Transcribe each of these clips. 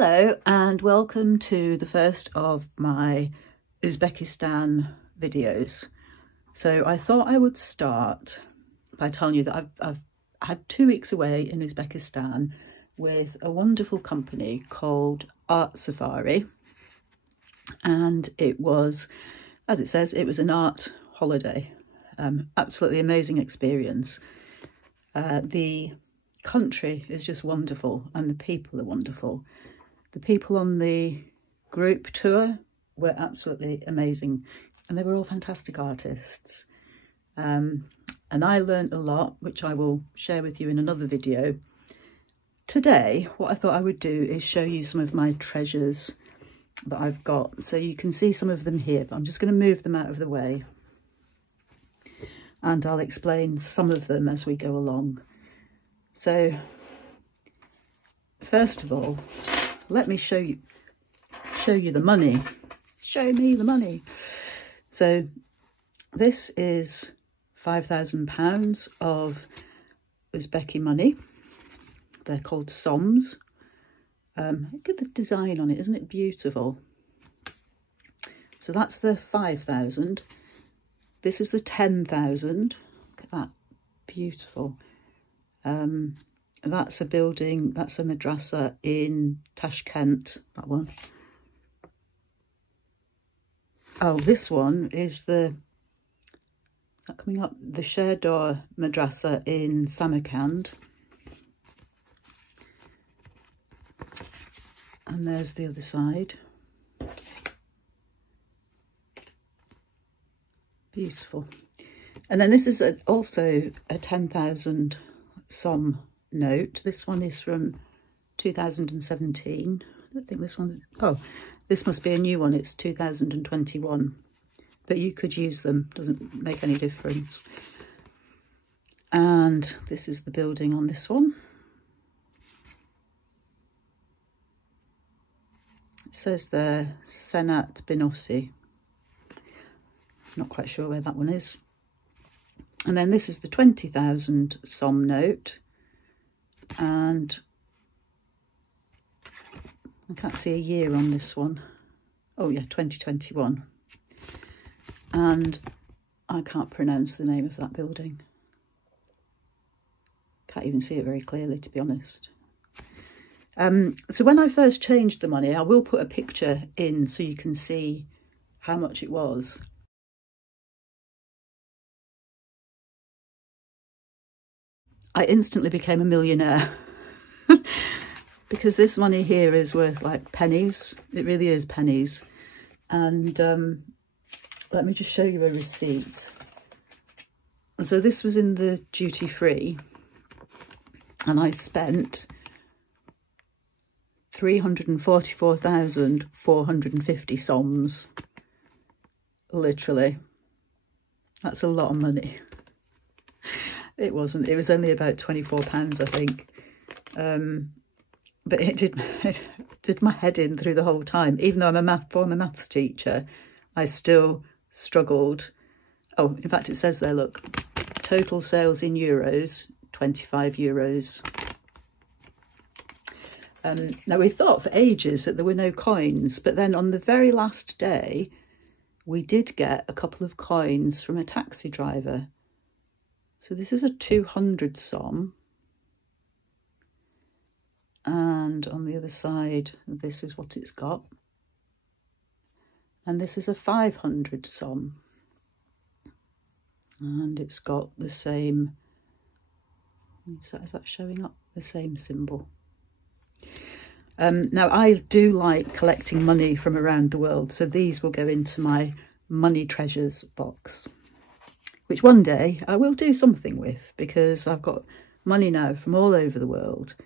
Hello and welcome to the first of my Uzbekistan videos. So I thought I would start by telling you that I've had 2 weeks away in Uzbekistan with a wonderful company called Art Safari, and it was, as it says, it was an art holiday. Absolutely amazing experience. The country is just wonderful and the people are wonderful. The people on the group tour were absolutely amazing and they were all fantastic artists. And I learned a lot, which I will share with you in another video. Today, what I thought I would do is show you some of my treasures that I've got. So you can see some of them here, but I'm just going to move them out of the way. And I'll explain some of them as we go along. So, first of all, let me show you the money. Show me the money. So this is £5,000 of Uzbeki money. They're called soms. Look at the design on it, isn't it beautiful? So that's the 5,000. This is the 10,000. Look at that, beautiful. That's a building, that's a madrasa in Tashkent, that one. Oh, this one is the, is that coming up? The Sherdor madrasa in Samarkand. And there's the other side. Beautiful. And then this is also a 10,000 som note. This one is from 2017. I don't think this one, oh, this must be a new one. It's 2021, but you could use them, doesn't make any difference. And this is the building on this one. It says there, Senat Binosi. Not quite sure where that one is. And then this is the 20,000 som note. And I can't see a year on this one. Oh yeah, 2021. And I can't pronounce the name of that building. Can't even see it very clearly, to be honest. So when I first changed the money, I will put a picture in so you can see how much it was. I instantly became a millionaire because this money here is worth like pennies. It really is pennies. And let me just show you a receipt. And so this was in the duty free and I spent 344,450 soms. Literally. That's a lot of money. It wasn't. It was only about £24, I think. But it did my head in through the whole time. Even though I'm a former maths teacher, I still struggled. Oh, in fact, it says there, look, total sales in euros, 25 euros. Now, we thought for ages that there were no coins, but then on the very last day, we did get a couple of coins from a taxi driver. So this is a 200 som. And on the other side, this is what it's got. And this is a 500 som. And it's got the same, is that showing up? The same symbol. Now, I do like collecting money from around the world. So these will go into my money treasures box, which one day I will do something with because I've got money now from all over the world.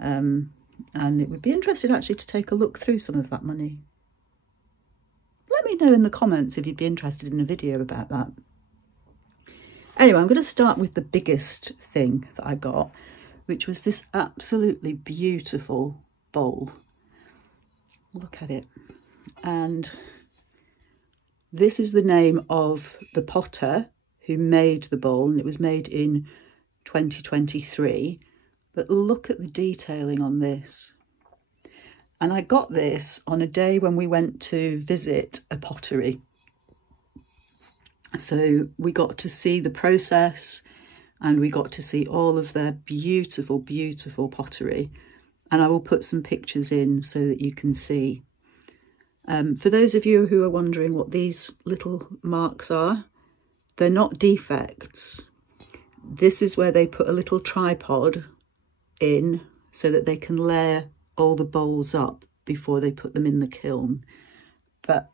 And it would be interesting actually to take a look through some of that money. Let me know in the comments if you'd be interested in a video about that. Anyway, I'm going to start with the biggest thing that I got, which was this absolutely beautiful bowl. Look at it. And this is the name of the potter who made the bowl, and it was made in 2023. But look at the detailing on this. And I got this on a day when we went to visit a pottery. So we got to see the process and we got to see all of their beautiful, beautiful pottery. And I will put some pictures in so that you can see. For those of you who are wondering what these little marks are, they're not defects. This is where they put a little tripod in so that they can layer all the bowls up before they put them in the kiln. But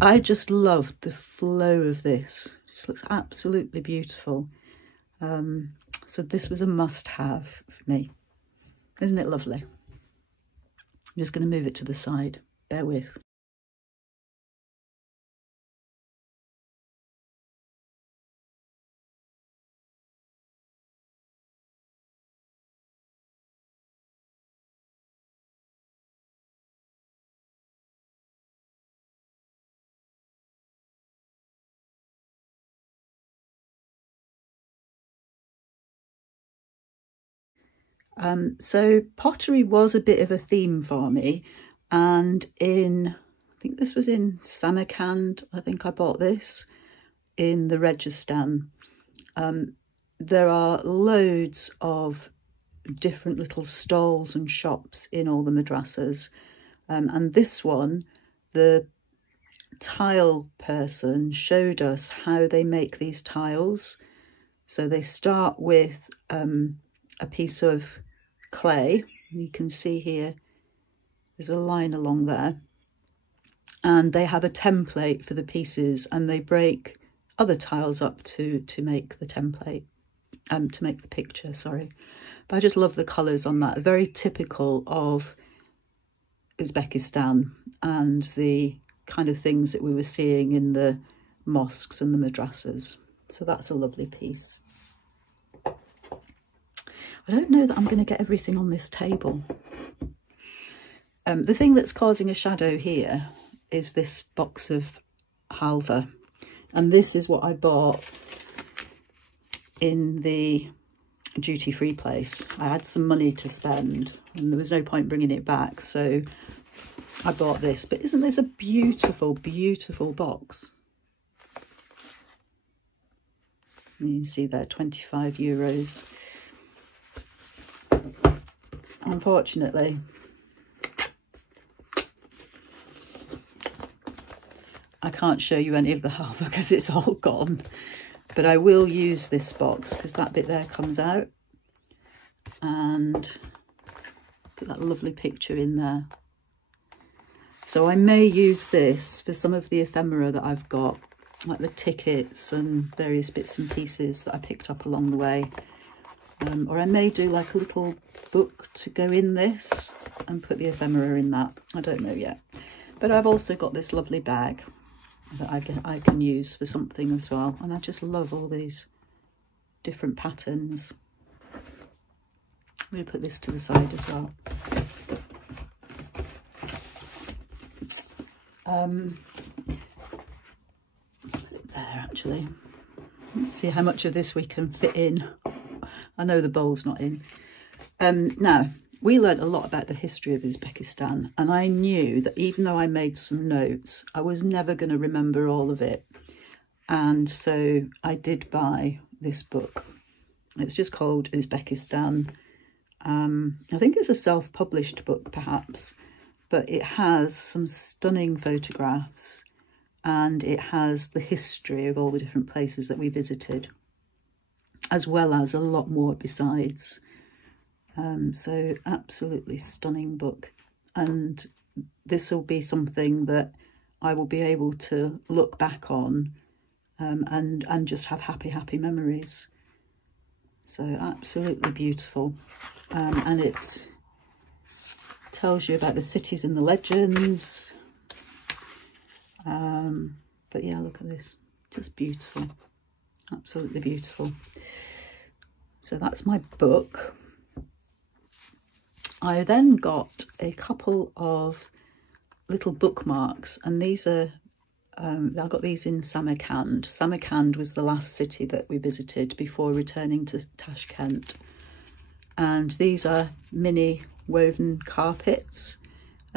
I just love the flow of this. It just looks absolutely beautiful. So this was a must-have for me. Isn't it lovely? I'm just going to move it to the side. Bear with. So pottery was a bit of a theme for me, and I think this was in Samarkand, I think I bought this, in the Rajasthan. There are loads of different little stalls and shops in all the madrasas, and this one, the tile person showed us how they make these tiles. So they start with a piece of clay. You can see here there's a line along there, and they have a template for the pieces, and they break other tiles up to make the template, to make the picture, sorry. But I just love the colours on that, very typical of Uzbekistan and the kind of things that we were seeing in the mosques and the madrasas. So that's a lovely piece. I don't know that I'm going to get everything on this table. The thing that's causing a shadow here is this box of halva. And this is what I bought in the duty-free place. I had some money to spend and there was no point bringing it back. So I bought this. But isn't this a beautiful, beautiful box? You can see there, 25 euros. Unfortunately, I can't show you any of the halva because it's all gone. But I will use this box because that bit there comes out. And put that lovely picture in there. So I may use this for some of the ephemera that I've got, like the tickets and various bits and pieces that I picked up along the way. Or I may do like a little book to go in this and put the ephemera in that. I don't know yet. But I've also got this lovely bag that I can use for something as well. And I just love all these different patterns. I'm going to put this to the side as well. Put it there actually. Let's see how much of this we can fit in. I know the bowl's not in. Now, we learnt a lot about the history of Uzbekistan, and I knew that even though I made some notes, I was never going to remember all of it. And so I did buy this book. It's just called Uzbekistan. I think it's a self-published book, perhaps, but it has some stunning photographs and it has the history of all the different places that we visited, as well as a lot more besides. So absolutely stunning book. And this will be something that I will be able to look back on and just have happy, happy memories. So absolutely beautiful. And it tells you about the cities and the legends. But yeah, look at this. Just beautiful. Absolutely beautiful. So that's my book. I then got a couple of little bookmarks, and these are, I got these in Samarkand. Samarkand was the last city that we visited before returning to Tashkent. And these are mini woven carpets,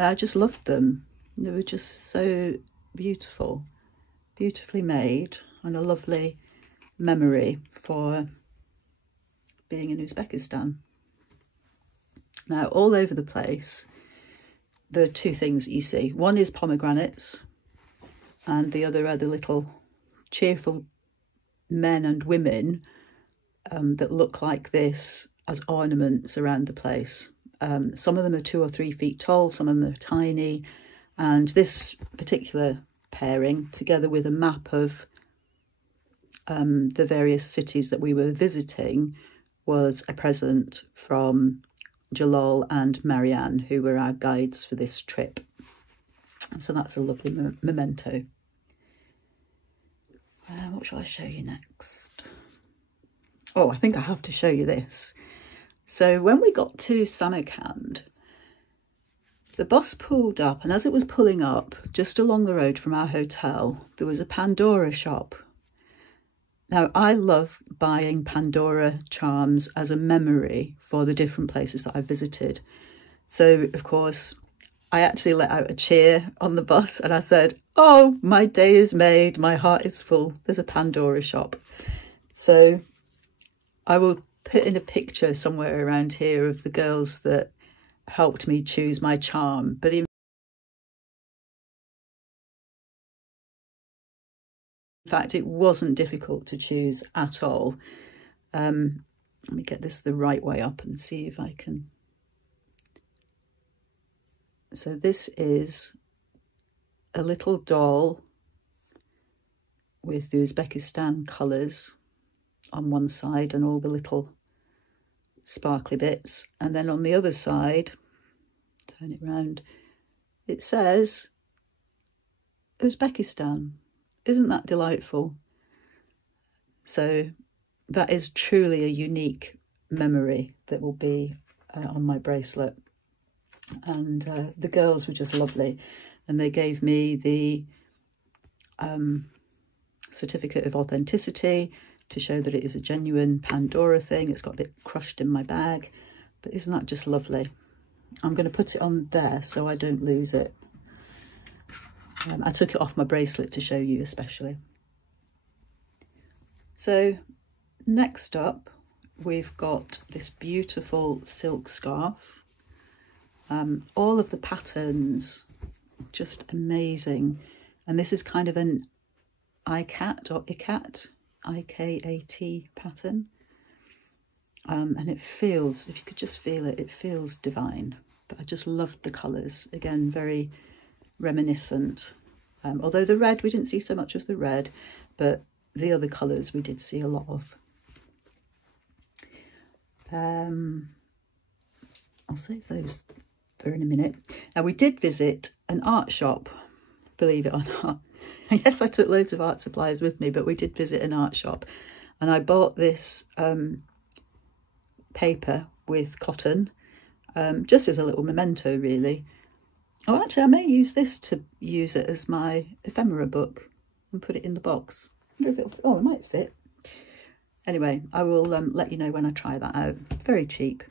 I just loved them. They were just so beautiful, beautifully made, and a lovely memory for being in Uzbekistan. Now, all over the place, there are two things that you see. One is pomegranates, and the other are the little cheerful men and women that look like this as ornaments around the place. Some of them are 2 or 3 feet tall, some of them are tiny. And this particular pairing, together with a map of the various cities that we were visiting, was a present from Jalal and Marianne, who were our guides for this trip. So that's a lovely memento. What shall I show you next? Oh, I think I have to show you this. So when we got to Samarkand, the bus pulled up, and as it was pulling up, just along the road from our hotel, there was a Pandora shop. Now, I love buying Pandora charms as a memory for the different places that I've visited. So, of course, I actually let out a cheer on the bus and I said, oh, my day is made, my heart is full, there's a Pandora shop. So I will put in a picture somewhere around here of the girls that helped me choose my charm. But in fact, it wasn't difficult to choose at all. Let me get this the right way up and see if I can. So this is a little doll with the Uzbekistan colours on one side and all the little sparkly bits. And then on the other side, turn it round, it says Uzbekistan. Isn't that delightful? So that is truly a unique memory that will be on my bracelet. And the girls were just lovely. And they gave me the certificate of authenticity to show that it is a genuine Pandora thing. It's got a bit crushed in my bag, but isn't that just lovely? I'm going to put it on there so I don't lose it. I took it off my bracelet to show you especially. So next up, we've got this beautiful silk scarf. All of the patterns, just amazing. And this is kind of an IKAT or IKAT, I-K-A-T pattern. And it feels, if you could just feel it, it feels divine. But I just loved the colours. Again, very reminiscent. Although the red, we didn't see so much of the red, but the other colours we did see a lot of. I'll save those for in a minute. Now, we did visit an art shop, believe it or not. Yes, I took loads of art supplies with me, but we did visit an art shop. And I bought this paper with cotton, just as a little memento, really. Oh, actually, I may use this to use it as my ephemera book and put it in the box. I wonder if it'll, oh, it might fit. Anyway, I will let you know when I try that out. Very cheap.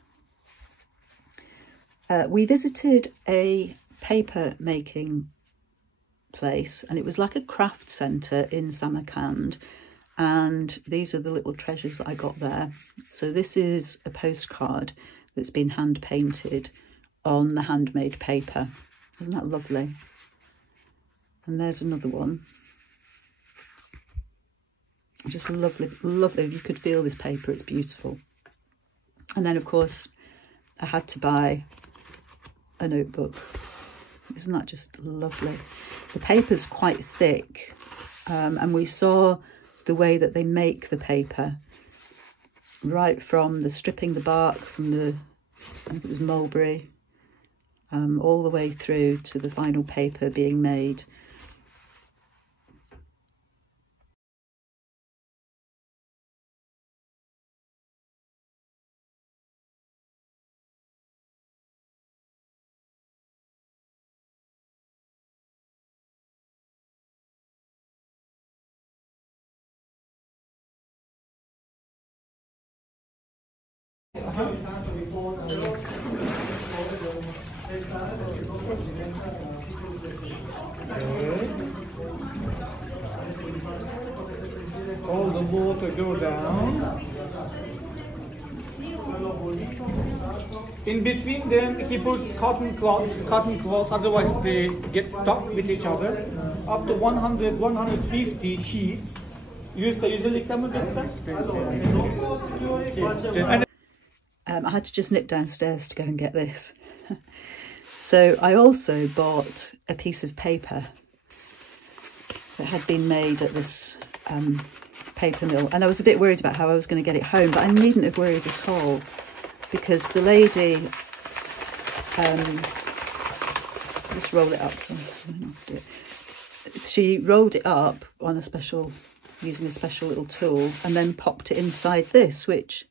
We visited a paper making place, and it was like a craft centre in Samarkand, and these are the little treasures that I got there. So this is a postcard that's been hand painted on the handmade paper. Isn't that lovely? And there's another one. Just lovely, lovely. You could feel this paper, it's beautiful. And then of course I had to buy a notebook. Isn't that just lovely? The paper's quite thick, and we saw the way that they make the paper, right from the stripping the bark from the, I think it was mulberry, all the way through to the final paper being made. Okay. All the water go down. In between them, he puts cotton cloth, otherwise they get stuck with each other. Up to 100, 150 sheets. I had to just nip downstairs to go and get this. So I also bought a piece of paper that had been made at this paper mill, and I was a bit worried about how I was going to get it home, but I needn't have worried at all, because the lady, just roll it up, so I don't know how to do it. She rolled it up on a special, using a special little tool, and then popped it inside this, which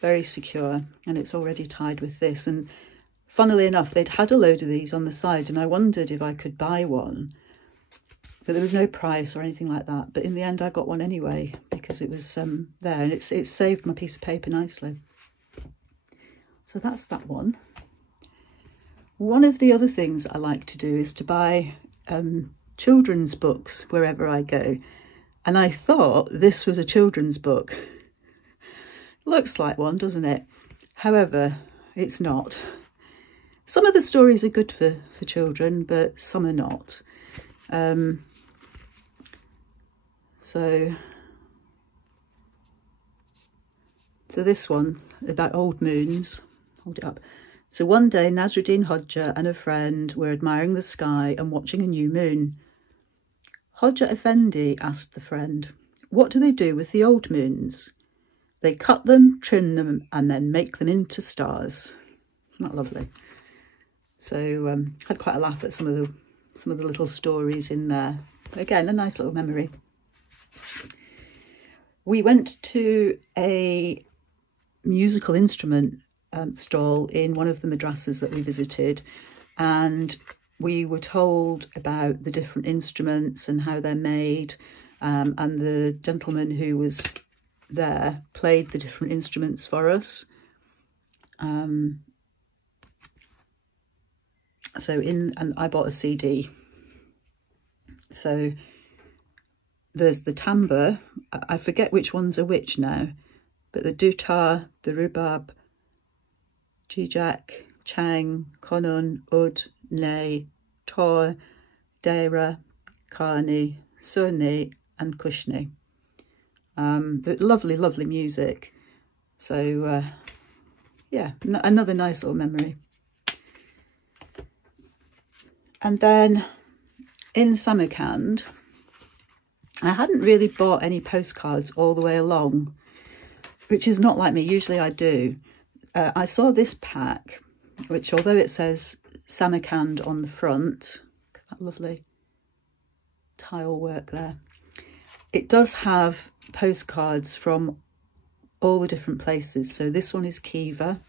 very secure, and it's already tied with this. And funnily enough, they'd had a load of these on the side, and I wondered if I could buy one, but there was no price or anything like that. But in the end, I got one anyway, because it was there, and it's saved my piece of paper nicely. So that's that one. One of the other things I like to do is to buy children's books wherever I go, and I thought this was a children's book. Looks like one, doesn't it? However, it's not. Some of the stories are good for children, but some are not. So this one about old moons. Hold it up. So one day, Nasruddin Hodja and a friend were admiring the sky and watching a new moon. Hodja Effendi asked the friend, "What do they do with the old moons?" "They cut them, trim them, and then make them into stars." Isn't that lovely? So had quite a laugh at some of the little stories in there. Again, a nice little memory. We went to a musical instrument stall in one of the madrasas that we visited, and we were told about the different instruments and how they're made, and the gentleman who was there played the different instruments for us. And I bought a CD. So there's the tambur. I forget which ones are which now, but the dutar, the rubab, jijak, chang, konun, ud, ney, tor, daira, karni, surni, and kushni. But lovely, lovely music. So yeah, another nice little memory. And then in Samarkand, I hadn't really bought any postcards all the way along, which is not like me. Usually I do. I saw this pack, which, although it says Samarkand on the front, look at that lovely tile work there, it does have postcards from all the different places. So this one is Khiva,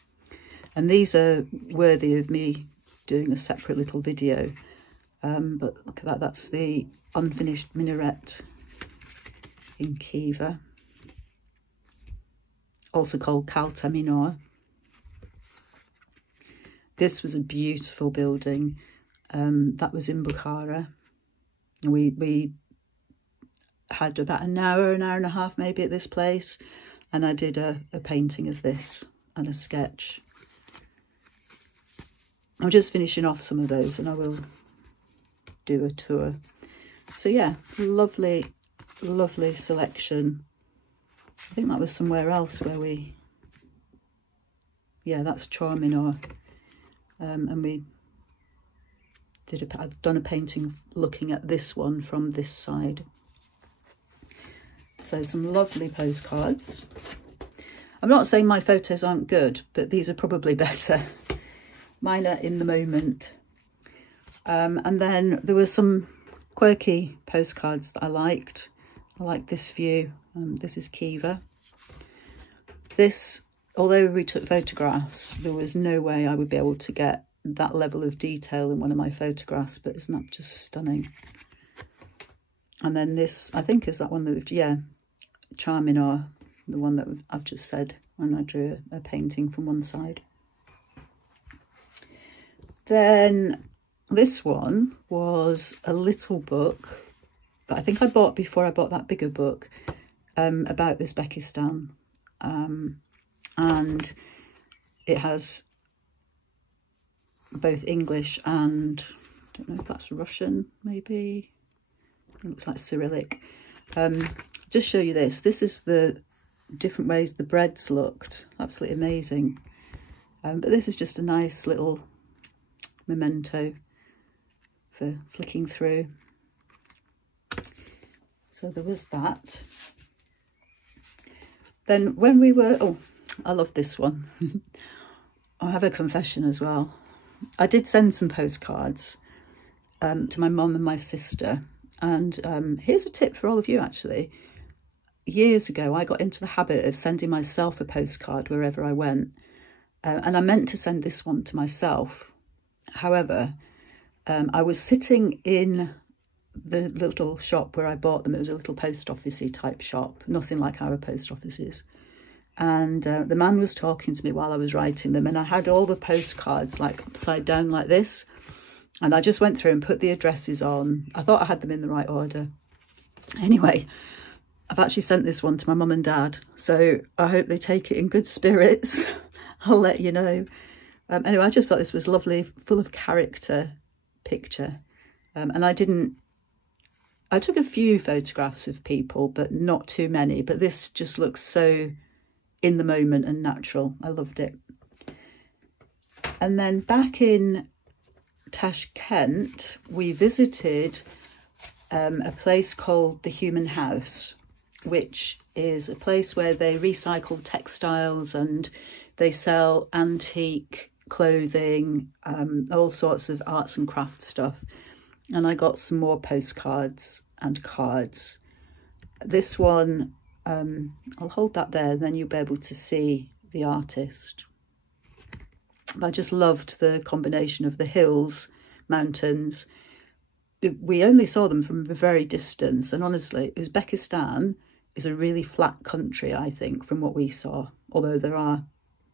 and these are worthy of me doing a separate little video. But look at that, that's the unfinished minaret in Khiva, also called Kalta Minor. This was a beautiful building. That was in Bukhara. We had about an hour and a half maybe at this place, and I did a painting of this and a sketch. I'm just finishing off some of those, and I will do a tour. So yeah, lovely, lovely selection. I think that was somewhere else where we, yeah, that's Charminor. And we did I've done a painting looking at this one from this side. So some lovely postcards. I'm not saying my photos aren't good, but these are probably better. Mine are in the moment. And then there were some quirky postcards that I liked. I like this view. This is Khiva. This, although we took photographs, there was no way I would be able to get that level of detail in one of my photographs, but isn't that just stunning? And then this, I think, is that one that, yeah, Charminor, the one that I've just said when I drew a painting from one side. Then this one was a little book that I think I bought before I bought that bigger book about Uzbekistan. And it has both English and, I don't know if that's Russian, maybe. It looks like Cyrillic. Just show you this. This is the different ways the breads looked. Absolutely amazing. But this is just a nice little memento for flicking through. So there was that. Then when we were, oh, I love this one. I have a confession as well. I did send some postcards to my mum and my sister. And here's a tip for all of you, actually. Years ago, I got into the habit of sending myself a postcard wherever I went. And I meant to send this one to myself. However, I was sitting in the little shop where I bought them. It was a little post officey type shop, nothing like our post offices. And the man was talking to me while I was writing them, and I had all the postcards like upside down like this. And I just went through and put the addresses on. I thought I had them in the right order. Anyway, I've actually sent this one to my mum and dad, so I hope they take it in good spirits. I'll let you know. Anyway, I just thought this was lovely, full of character picture. And I took a few photographs of people, but not too many. But this just looks so in the moment and natural. I loved it. And then back in Tashkent, we visited a place called the Human House, which is a place where they recycle textiles and they sell antique clothing, all sorts of arts and crafts stuff. And I got some more postcards and cards. This one, I'll hold that there, and then you'll be able to see the artist. I just loved the combination of the hills, mountains. We only saw them from a very distance, and honestly, Uzbekistan is a really flat country, I think, from what we saw, although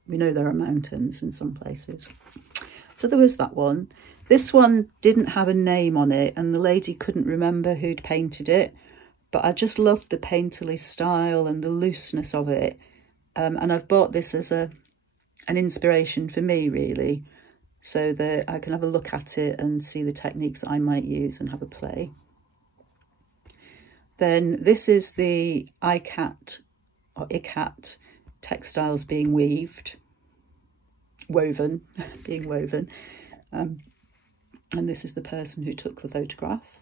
we know there are mountains in some places. So there was that one. This one didn't have a name on it, and the lady couldn't remember who'd painted it, but I just loved the painterly style and the looseness of it. And I've bought this as an inspiration for me, really, so that I can have a look at it and see the techniques that I might use and have a play. Then this is the ikat or ikat textiles being woven. And this is the person who took the photograph,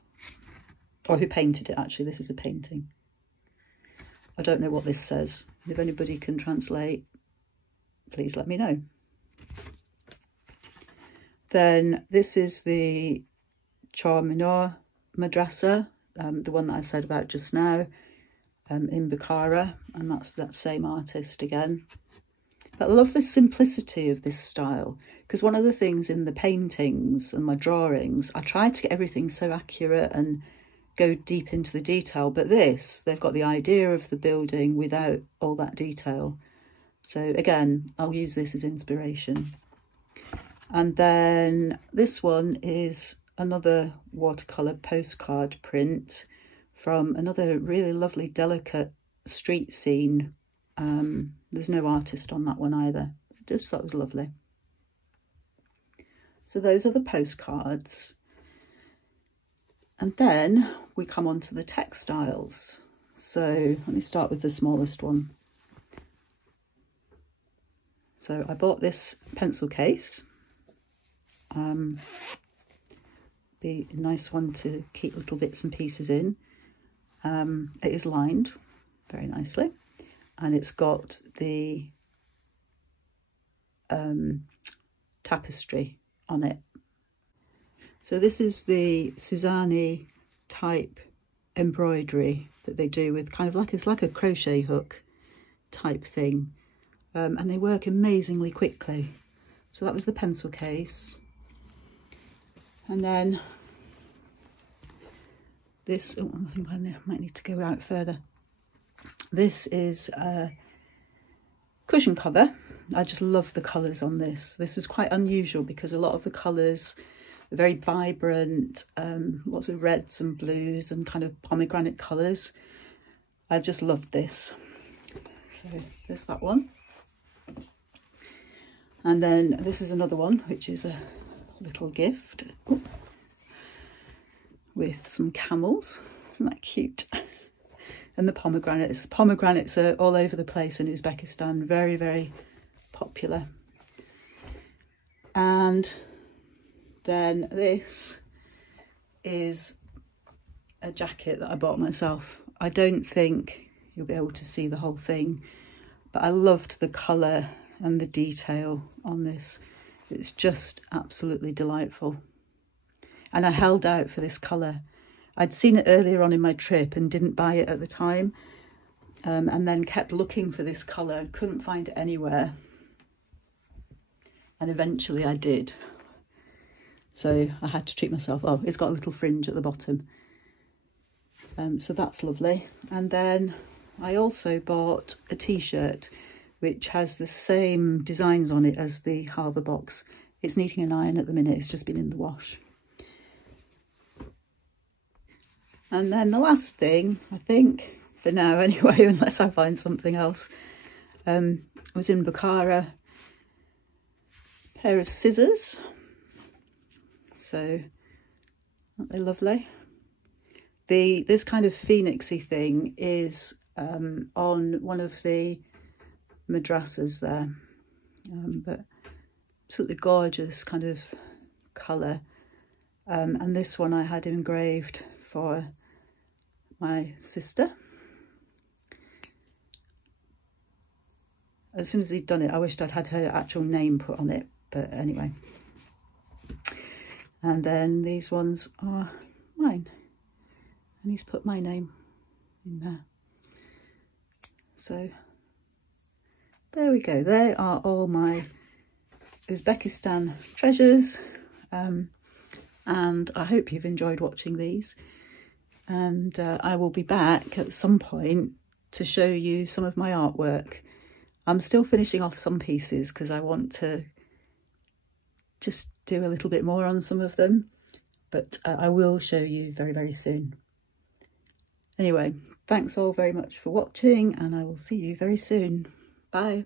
or who painted it, actually. This is a painting. I don't know what this says. If anybody can translate, please let me know. Then this is the Charminor Madrasa, the one that I said about just now, in Bukhara, and that's that same artist again. But I love the simplicity of this style, because one of the things in the paintings and my drawings, I try to get everything so accurate and go deep into the detail, but this, they've got the idea of the building without all that detail. So again, I'll use this as inspiration. And then this one is another watercolour postcard print from another really lovely, delicate street scene. There's no artist on that one either. Just thought it was lovely. So those are the postcards. And then we come on to the textiles. So let me start with the smallest one. So I bought this pencil case. Be a nice one to keep little bits and pieces in. It is lined very nicely, and it's got the tapestry on it. So this is the Suzani type embroidery that they do with kind of like, it's like a crochet hook type thing, and they work amazingly quickly. So that was the pencil case. And then this, oh, I think I might need to go out further. This is a cushion cover I just love the colours on this. This was quite unusual because a lot of the colours are very vibrant, lots of reds and blues and kind of pomegranate colours. I just loved this. So there's that one. And then this is another one, which is a little gift with some camels. Isn't that cute? And the pomegranates. Pomegranates are all over the place in Uzbekistan. Very, very popular. And then this is a jacket that I bought myself. I don't think you'll be able to see the whole thing, but I loved the colour and the detail on this. It's just absolutely delightful. And I held out for this colour. I'd seen it earlier on in my trip and didn't buy it at the time, and then kept looking for this colour, couldn't find it anywhere, and eventually I did. So I had to treat myself. Oh, it's got a little fringe at the bottom, so that's lovely. And then I also bought a t-shirt which has the same designs on it as the Harbour box. It's needing an iron at the minute, it's just been in the wash. And then the last thing, I think, for now anyway, unless I find something else, was in Bukhara. A pair of scissors. So, aren't they lovely? This kind of phoenixy thing is on one of the madrasas there. But absolutely gorgeous kind of colour. And this one I had engraved for my sister. As soon as he'd done it, I wished I'd had her actual name put on it, but anyway. And then these ones are mine, and he's put my name in there. So there we go. They are all my Uzbekistan treasures, and I hope you've enjoyed watching these. And I will be back at some point to show you some of my artwork. I'm still finishing off some pieces because I want to just do a little bit more on some of them, but I will show you very, very soon. Anyway, thanks all very much for watching, and I will see you very soon. Bye.